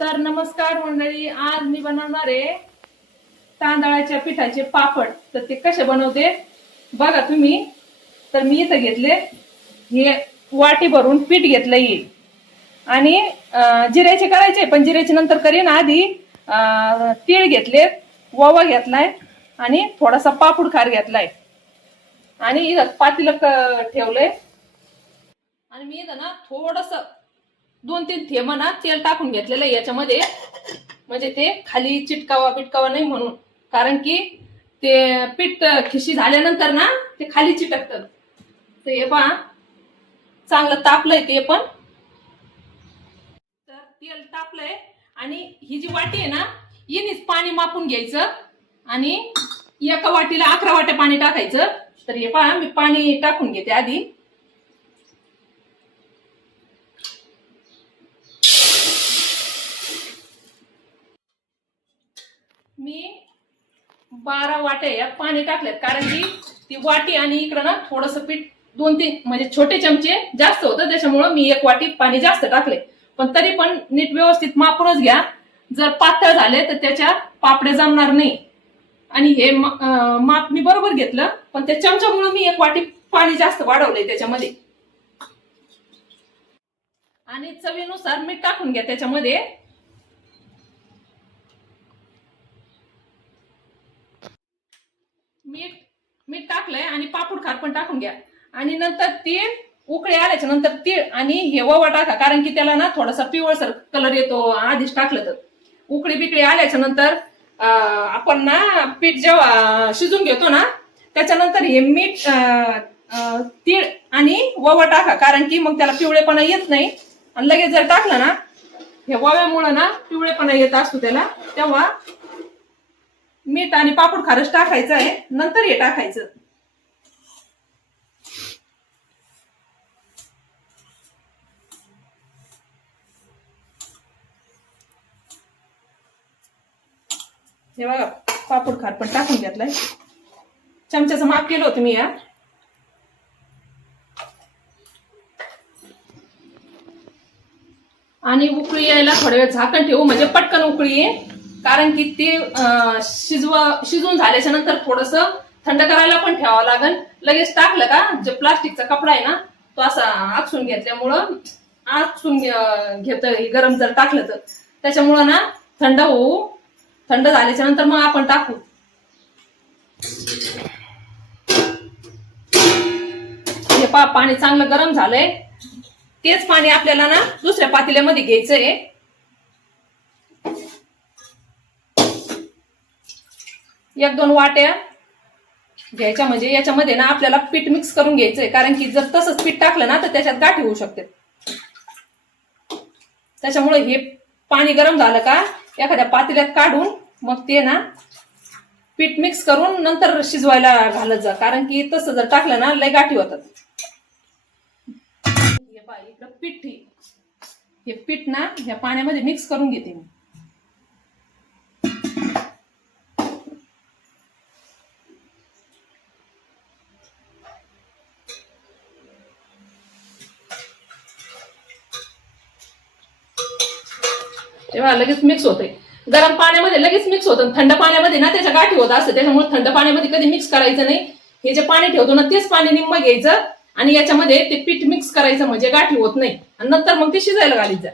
तर नमस्कार मंडळी, आज मी बनवणार आहे तांदळाच्या पिठाचे पापड. तर ते कसे बनवते बघा तुम्ही. तर मी इथं घेतले, हे वाटी भरून पीठ घेतलंय आणि जिऱ्याचे करायचे, पण जिऱ्याचे नंतर करीन. आधी तीळ घेतले, ओवा घेतलाय आणि थोडासा पापूड खार घेतलाय आणि इथं पातेलं ठेवलंय. आणि मी इथं ना थोडस 2-3 थेंब ना तेल टाकून घेतलेलं आहे याच्यामध्ये, म्हणजे ते खाली चिटकावा बिटकावा नाही म्हणून. कारण की ते पीठ खिशी झाल्यानंतर ना ते खाली चिटकत. तर हे पहा, चांगलं तापलंय ते पण. तर तेल तापलंय आणि ही जी वाटी आहे ना, हिनेच पाणी मापून घ्यायचं आणि एका वाटीला 11 वाट्या पाणी टाकायचं. तर हे पहा, मी पाणी टाकून घेते आधी. मी 12 वाट्या या पाणी टाकलेत, कारण की ती वाटी आणि इकडं ना थोडस पीठ 2-3 म्हणजे छोटे चमचे जास्त होतं, त्याच्यामुळं मी 1 वाटी पाणी जास्त टाकले. पण तरी पण नीट व्यवस्थित मापूनच घ्या. जर पातळ झाले तर त्याच्या पापड्या जमणार नाही. आणि हे माप मी बरोबर घेतलं, पण त्या चमच्यामुळे मी 1 वाटी पाणी जास्त वाढवलंय त्याच्यामध्ये. आणि चवीनुसार मीठ टाकून घ्या त्याच्यामध्ये. मीठ मीठ टाकलंय आणि पापूड खार पण टाकून घ्या. आणि नंतर तीळ उकळे आल्याच्या नंतर तीळ आणि हे ओवा टाका, कारण की त्याला ना थोडासा पिवळसर कलर येतो आधीच टाकलं तर. उकळी बिकळी आल्याच्या नंतर आपण ना पीठ जेव्हा शिजून घेतो ना, त्याच्यानंतर हे मीठ तीळ आणि ओवा टाका, कारण की मग त्याला पिवळेपणा येत नाही. आणि लगेच जर टाकलं ना, हे ओव्यामुळे ना पिवळेपणा येत असतो त्याला. तेव्हा मीठ आणि पापूड खारच टाकायचं आहे, नंतर हे टाकायचं. हे बघा, पापूड खार पण टाकून घेतलाय. चमच्याचं माप केलं होतं मी या. आणि उकळी यायला थोड्या वेळ झाकण ठेवू, म्हणजे पटकन उकळी ये. कारण की ते शिजून झाल्याच्या नंतर थोडस थंड करायला पण ठेवावं लागेल. लगेच टाकलं का जे प्लास्टिकचा कपडा आहे ना, तो असा आकसून घेतल्यामुळं आकसून घेत गरम जर टाकलं तर. त्याच्यामुळं ना थंड झाल्याच्या नंतर मग आपण टाकू. हे पहा, पाणी चांगलं गरम झालंय. तेच पाणी आपल्याला ना दुसऱ्या पातेल्यामध्ये घ्यायचंय. 1-2 वाट्या घ्यायच्या, म्हणजे याच्यामध्ये ना आपल्याला पीठ मिक्स करून घ्यायचंय. कारण की जर तसंच पीठ टाकलं ना तर त्याच्यात गाठी होऊ शकते. त्याच्यामुळे हे पाणी गरम झालं का एखाद्या पातेल्यात काढून मग ते ना पीठ मिक्स करून नंतर शिजवायला घालत जा, कारण की तसं जर टाकलं ना लय गाठी होतात. इकडं पीठ, हे पीठ ना ह्या पाण्यामध्ये मिक्स करून घेते मी. तेव्हा लगेच मिक्स होते. गरम पाण्यामध्ये लगेच मिक्स होतं, थंड पाण्यामध्ये ना त्याच्या गाठी होत असते. त्याच्यामुळे थंड पाण्यामध्ये कधी मिक्स करायचं नाही. हे जे पाणी ठेवतो ना तेच पाणी निम्म घ्यायचं आणि याच्यामध्ये ते पीठ मिक्स करायचं, म्हणजे गाठी होत नाही. आणि नंतर मग ते शिजायला घालीत जा.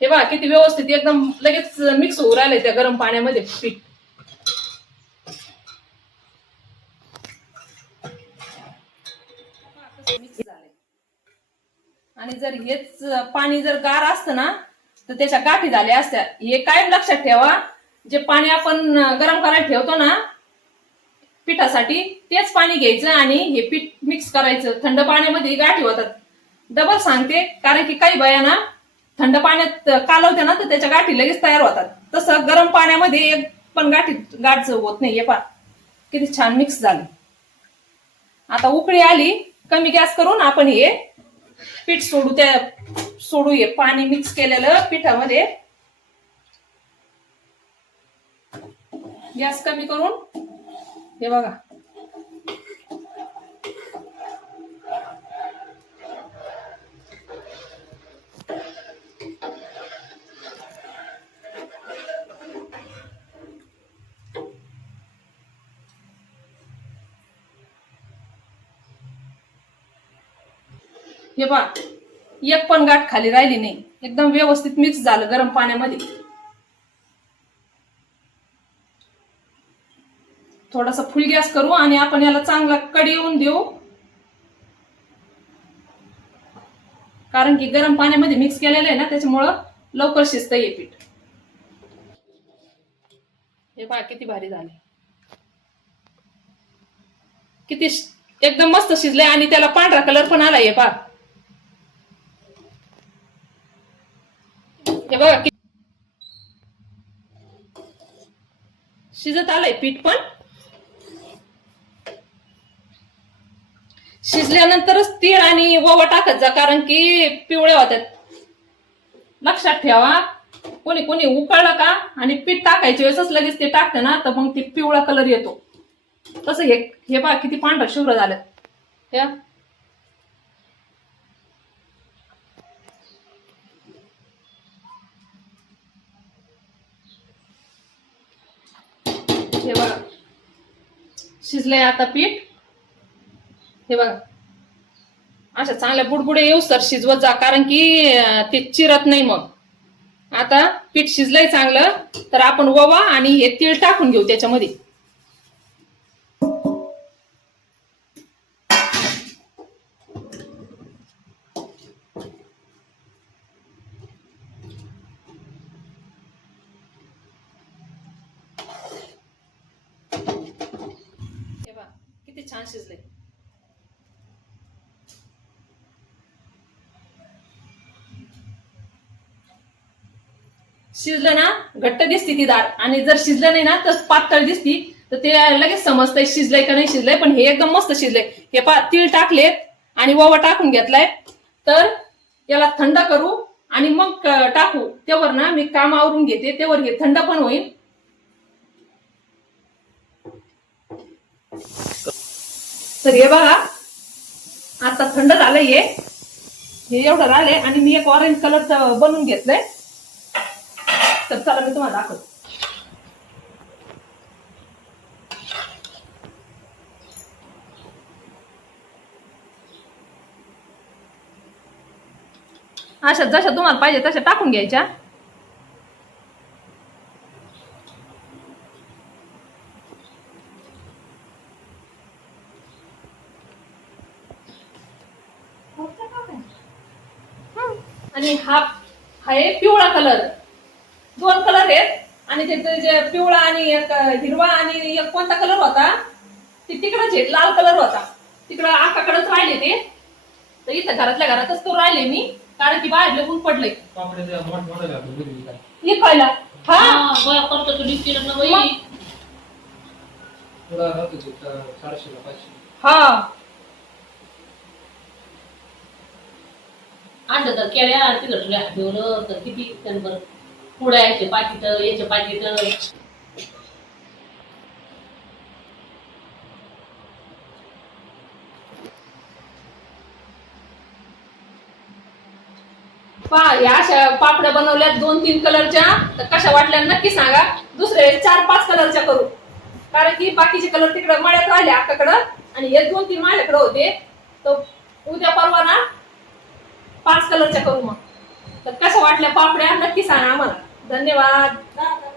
हे बघा किती व्यवस्थित एकदम लगेच मिक्स होऊ राहिले त्या गरम पाण्यामध्ये पीठ. आणि जर हेच पाणी जर गार असतं ना तर त्याच्या गाठी झाल्या असत्या. हे कायम लक्षात ठेवा, जे पाणी आपण गरम करायला ठेवतो ना पिठासाठी तेच पाणी घ्यायचं आणि हे पीठ मिक्स करायचं. थंड पाण्यामध्ये गाठी होतात. डबल सांगते, कारण की काही बाया ना थंड पाण्यात कालवत्या ना तर त्याच्या गाठी लगेच तयार होतात. तसं गरम पाण्यामध्ये एक पण गाठ होत नाही. हे पहा किती छान मिक्स झालं. आता उकळी आली, कमी गॅस करून आपण हे पीठ सोडू हे पाणी मिक्स केलेलं पिठामध्ये. गॅस कमी करून हे बघा, हे बघ, एक पण गाठ खाली राहिली नाही, एकदम व्यवस्थित मिक्स झालं गरम पाण्यामध्ये. थोडासा फुल गॅस करू आणि आपण याला चांगला कडी येऊन देऊ, कारण की गरम पाण्यामध्ये मिक्स केलेलं आहे ना, त्याच्यामुळं लवकर शिजतं हे पीठ. हे पहा किती भारी झाले, किती एकदम मस्त शिजले आणि त्याला पांढरा कलर पण आलाय. हे पहा, हे बघा शिजत आलंय पीठ पण. शिजल्यानंतरच तीळ आणि ओवा टाकत जा, कारण की पिवळ्या होत्यात. लक्षात ठेवा, कोणी कोणी उकळलं का आणि पीठ टाकायच्या वेळेसच लगेच ते टाकतं ना, तर मग ते पिवळा कलर येतो. तसं हे बघा किती पांढरं शुभ्र झालं. हे बघा शिजलंय आता पीठ. हे बघा अशा चांगल्या बुडबुडे येऊस तर शिजवत जा, कारण की ते चिरत नाही. मग आता पीठ शिजलंय चांगलं, तर आपण ओवा आणि हे तीळ टाकून घेऊ त्याच्यामध्ये. हे बघा किती छान शिजले. शिजलं ना घट्ट दिसती ती डाळ, आणि जर शिजलं नाही ना तर पातळ दिसती, तर ते लगेच समजतंय शिजलंय का नाही शिजलंय. पण हे एकदम मस्त शिजलंय. हे तीळ टाकलेत आणि ओवा टाकून घेतलाय, तर याला थंड करू आणि मग टाकू. तेवर ना मी काम आवरून घेते, तेवर हे थंड पण होईल. तर हे बघा आता थंड झालंय. हे एवढं राहिलंय आणि मी एक ऑरेंज कलरचं बनवून घेतलंय. तर चला मी तुम्हाला दाखवतो. अशा जशा तुम्हाला पाहिजे तशा टाकून घ्यायच्या. आणि हा आहे पिवळा कलर. 2 कलर आहेत, आणि ते जे पिवळा आणि एक हिरवा आणि एक कोणता कलर होता ते तिकडच लाल कलर होता, तिकडं आकाकडेच राहिले ते. तर इथं घरातल्या घरातच तो राहिले मी, कारण की बाहेर ऊन पडलंय. खायला हा आणलं तर केल्या तिकडे ठेवलं तर किती बरं पुढे याचे पाकिट याचे पाकिट. या अशा पापड्या बनवल्या 2-3 कलरच्या, तर कशा वाटल्या नक्की सांगा. दुसरे 4-5 कलरच्या करू, कारण की बाकीचे कलर तिकडे मळ्यात राहिले आकाकडं, आणि हे 2-3 माझ्याकडे होते. तर उद्या परवा ना 5 कलरच्या करू. मग तर कशा वाटल्या पापड्या नक्की सांगा आम्हाला. धन्यवाद.